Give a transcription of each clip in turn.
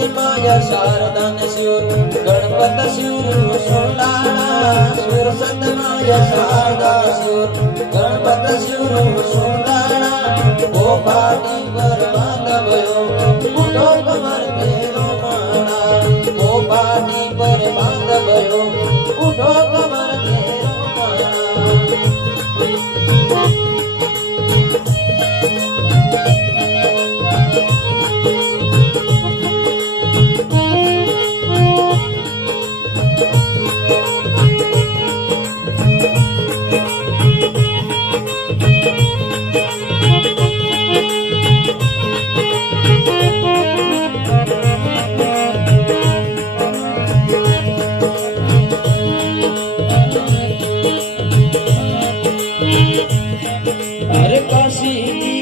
सरस्वती माया शारदान शिव गणपत शिव सोंडाळा सरस्वती माया शारदान शिव गणपत शिव सोंडाळा ओ पाटी पर बांधवयो उठो कमर तेरो माणा ओ पाटी पर बांधवयो उठो कमर तेरो माणा अरे काशी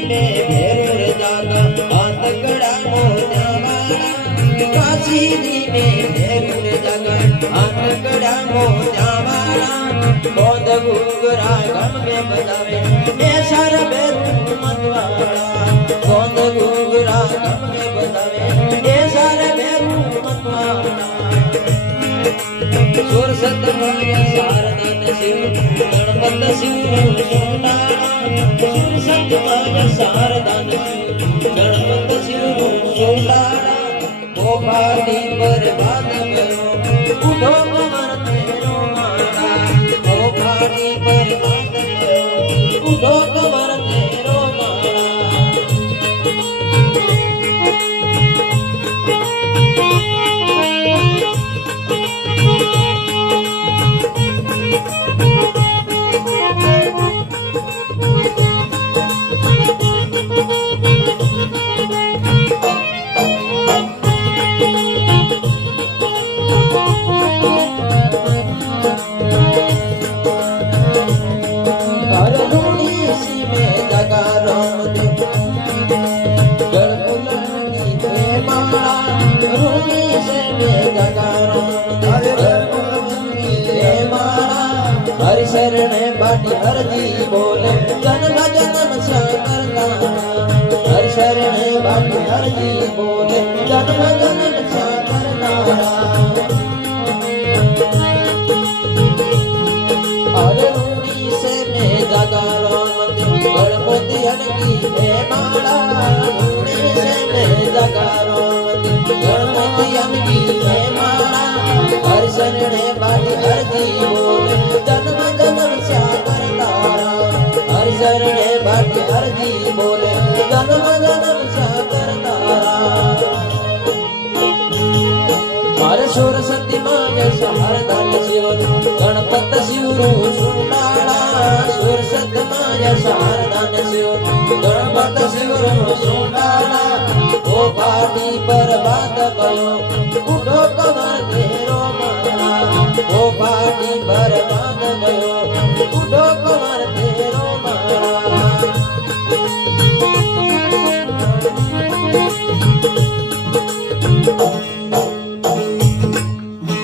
में भेरूर जागा हाथ कड़ा मोजावाला काशी में भेरूर जागा हाथ कड़ा मोजावाला बोध गुगरा गम में बजावे बेसर बेरू मतवाला बोध गुगरा गम में बजावे बेसर बेरू मतवाला सुर सतमाया शारदान शिव गणपत शिव सोंडाळा सुर सतमाया शारदान शिव गणपत शिव सोंडाळा ओ पाटी पर बांधवयो उठो कमर तेरो माणा ओ पाटी पर बांधवयो उठो कमर तेरो माणा हरि शरण बाटी हरजी बोले जन्म जन्म से करता हरि शरण बाटी हरजी बोले जन्म जन्म से करता अरे रूड़ी से मैं जगा राम गणपति हरजी है माला रूड़ी से मैं जगा राम गणपति हरजी है माला हरि शरण बाटी हरजी बोले जन्म जन्म से करता हरि शरण बाटी हरजी बोले जन्म जन्म से करता मारे सरस्वती माया शारदान शिव गणपत शिव सोंडाळा सरस्वती माया शारदान शिव गणपत शिव सोंडाळा ओ पाटी पर बांधवयो उठो कमर तेरो माणा ओ पाटी पर बांधवयो